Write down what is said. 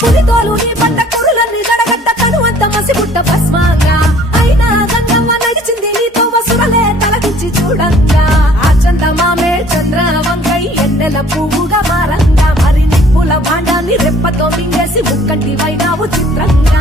పులితోలు నీ పంట కురులన్నీ గడగట్ట కనువంత మసిగుట్ట భస్మంగా అయినా గంగమ్మ నడిచింది నీతో వసురలే తలకిచ్చి చూడంగా ఆ చందమామే చంద్రవంకై ఎన్నెల పువ్వుగా మారంగా మరి నిప్పుల భాండాన్ని రెప్పతో మింగేసి ముక్కంటి వైనావు చిత్రంగా